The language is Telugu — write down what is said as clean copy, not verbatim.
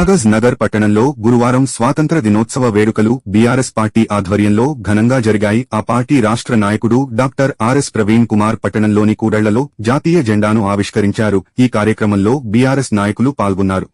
కాగజ్ నగర్ పట్టణంలో గురువారం స్వాతంత్ర దినోత్సవ వేడుకలు బీఆర్ఎస్ పార్టీ ఆధ్వర్యంలో ఘనంగా జరిగాయి. ఆ పార్టీ రాష్ట్ర నాయకుడు డాక్టర్ ఆర్ఎస్ ప్రవీణ్ కుమార్ పట్టణంలోని కూడళ్లలో జాతీయ జెండాను ఆవిష్కరించారు. ఈ కార్యక్రమంలో బీఆర్ఎస్ నాయకులు పాల్గొన్నారు.